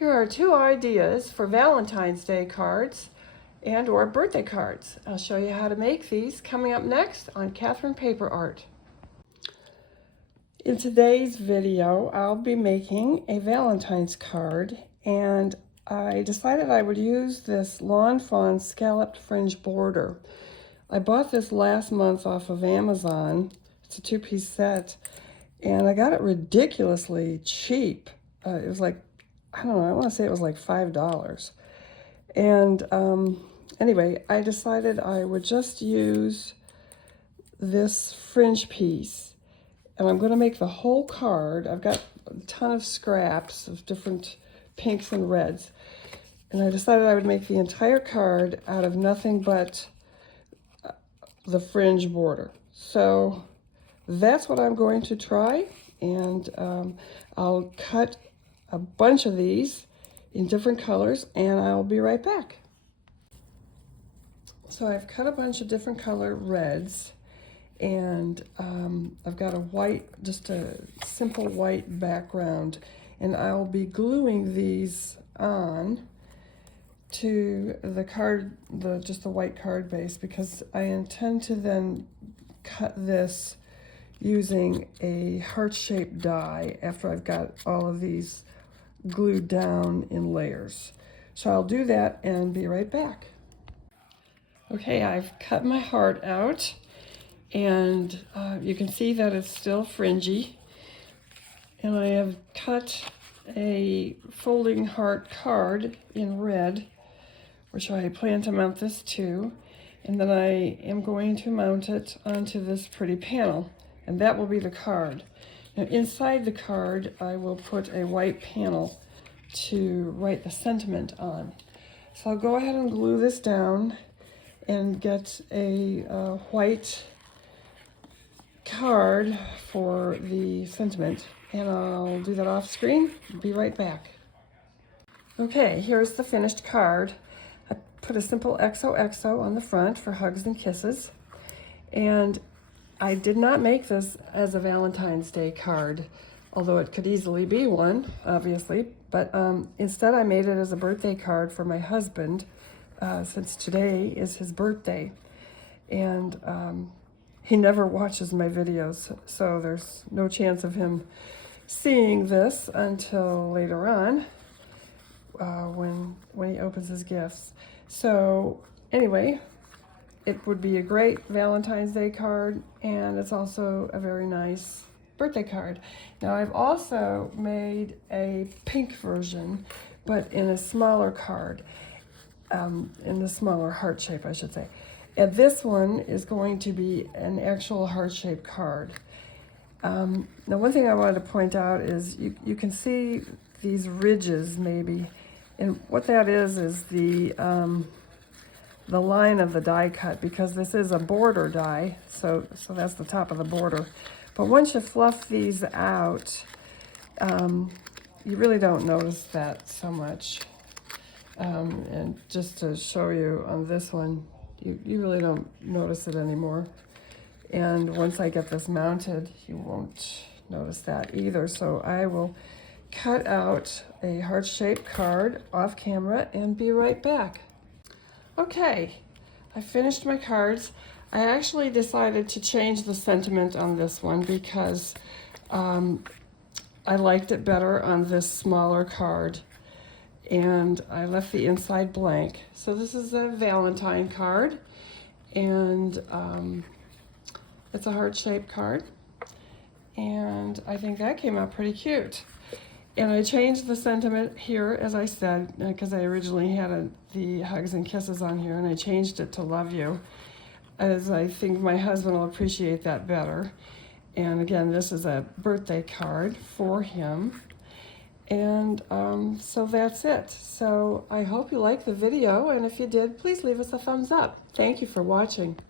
Here are two ideas for Valentine's Day cards and or birthday cards. I'll show you how to make these coming up next on Catherine Paper Art. In today's video, I'll be making a Valentine's card, and I decided I would use this Lawn Fawn Scalloped Fringe border. I bought this last month off of Amazon. It's a two-piece set, and I got it ridiculously cheap. It was like, I don't know, I want to say it was like $5. And anyway, I decided I would just use this fringe piece, and I'm going to make the whole card. I've got a ton of scraps of different pinks and reds, and I decided I would make the entire card out of nothing but the fringe border. So that's what I'm going to try, and I'll cut a bunch of these in different colors, and I'll be right back. So I've cut a bunch of different color reds, and I've got a white, just a simple white background, and I'll be gluing these on to the card, just the white card base, because I intend to then cut this using a heart-shaped die after I've got all of these glued down in layers. So I'll do that and be right back. Okay, I've cut my heart out, and you can see that it's still fringy. And I have cut a folding heart card in red, which I plan to mount this to, and then I am going to mount it onto this pretty panel, and that will be the card. Now inside the card, I will put a white panel to write the sentiment on. So I'll go ahead and glue this down and get a white card for the sentiment, and I'll do that off screen. Be right back. Okay, here's the finished card. I put a simple XOXO on the front for hugs and kisses, and I did not make this as a Valentine's Day card, although it could easily be one, obviously, but instead I made it as a birthday card for my husband, since today is his birthday, and he never watches my videos, so there's no chance of him seeing this until later on, when he opens his gifts. So anyway, it would be a great Valentine's Day card, and it's also a very nice birthday card. Now I've also made a pink version, but in a smaller card, in the smaller heart shape, I should say. And this one is going to be an actual heart-shaped card. Now one thing I wanted to point out is you can see these ridges maybe, and what that is the line of the die cut, because this is a border die, so that's the top of the border. But once you fluff these out, you really don't notice that so much. And just to show you on this one, you really don't notice it anymore. And once I get this mounted, you won't notice that either. So I will cut out a heart-shaped card off camera and be right back. Okay, I finished my cards. I actually decided to change the sentiment on this one because I liked it better on this smaller card, and I left the inside blank. So this is a Valentine card, and it's a heart-shaped card, and I think that came out pretty cute. And I changed the sentiment here, as I said, because I originally had the hugs and kisses on here, and I changed it to love you, as I think my husband will appreciate that better. And again, this is a birthday card for him. And so that's it. So I hope you liked the video, and if you did, please leave us a thumbs up. Thank you for watching.